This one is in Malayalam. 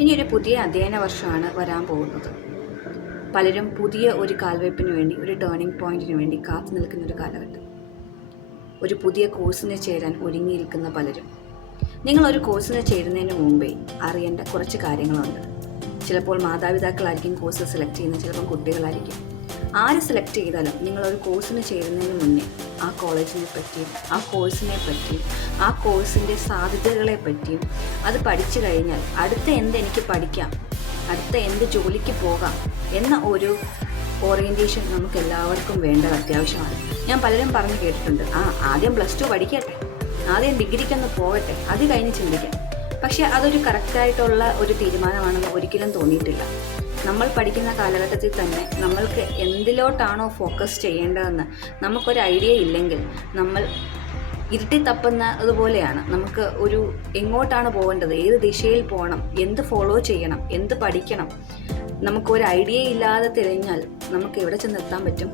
ഇനിയൊരു പുതിയ അധ്യയന വർഷമാണ് വരാൻ പോകുന്നത്. പലരും പുതിയ ഒരു കാൽവയ്പ്പിന് വേണ്ടി, ഒരു ടേണിംഗ് പോയിന്റിന് വേണ്ടി കാത്തു നിൽക്കുന്നൊരു കാലഘട്ടം. ഒരു പുതിയ കോഴ്സിന് ചേരാൻ ഒരുങ്ങിയിരിക്കുന്ന പലരും. നിങ്ങളൊരു കോഴ്സിന് ചേരുന്നതിന് മുമ്പേ അറിയേണ്ട കുറച്ച് കാര്യങ്ങളുണ്ട്. ചിലപ്പോൾ മാതാപിതാക്കളായിരിക്കും കോഴ്സ് സെലക്ട് ചെയ്യുന്നത്, ചിലപ്പോൾ കുട്ടികളായിരിക്കും. ആര് സെലക്ട് ചെയ്താലും നിങ്ങളൊരു കോഴ്സിന് ചേരുന്നതിന് മുന്നേ ആ കോളേജിനെ പറ്റിയും ആ കോഴ്സിനെ പറ്റിയും ആ കോഴ്സിൻ്റെ സാധ്യതകളെ പറ്റിയും അത് പഠിച്ചു കഴിഞ്ഞാൽ അടുത്ത എനിക്ക് പഠിക്കാം, അടുത്ത ജോലിക്ക് പോകാം എന്ന ഒരു ഓറിയൻറ്റേഷൻ നമുക്ക് എല്ലാവർക്കും വേണ്ടത് അത്യാവശ്യമാണ്. ഞാൻ പലരും പറഞ്ഞു കേട്ടിട്ടുണ്ട്, ആദ്യം +2 പഠിക്കട്ടെ, ആദ്യം ഡിഗ്രിക്കൊന്ന് പോകട്ടെ, അത് കഴിഞ്ഞ് ചിന്തിക്കാം. പക്ഷേ അതൊരു കറക്റ്റായിട്ടുള്ള ഒരു തീരുമാനമാണെന്ന് ഒരിക്കലും തോന്നിയിട്ടില്ല. നമ്മൾ പഠിക്കുന്ന കാലഘട്ടത്തിൽ തന്നെ നമ്മൾക്ക് എന്തിലോട്ടാണോ ഫോക്കസ് ചെയ്യേണ്ടതെന്ന് നമുക്കൊരു ഐഡിയ ഇല്ലെങ്കിൽ നമ്മൾ ഇരുട്ടി തപ്പുന്നതുപോലെയാണ്. നമുക്ക് എങ്ങോട്ടാണ് പോകേണ്ടത്, ഏത് ദിശയിൽ പോകണം, എന്ത് ഫോളോ ചെയ്യണം, എന്ത് പഠിക്കണം, നമുക്കൊരു ഐഡിയ ഇല്ലാതെ തിരഞ്ഞാൽ നമുക്ക് എവിടെ ചെന്നെത്താൻ പറ്റും?